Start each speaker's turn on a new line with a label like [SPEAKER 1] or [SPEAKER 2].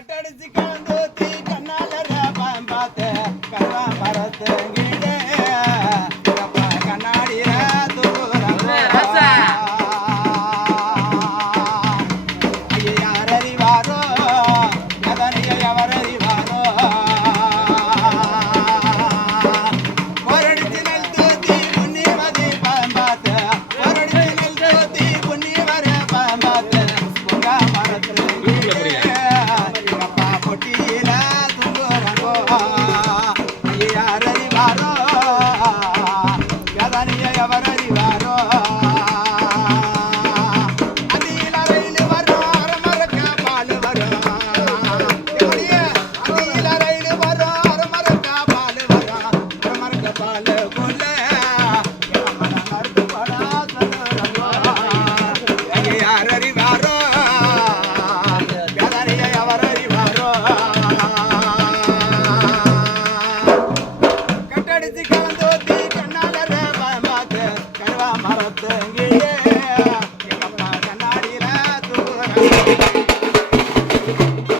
[SPEAKER 1] கட்டடிச்சு கலந்தூத்தி கண்ணால Thank you.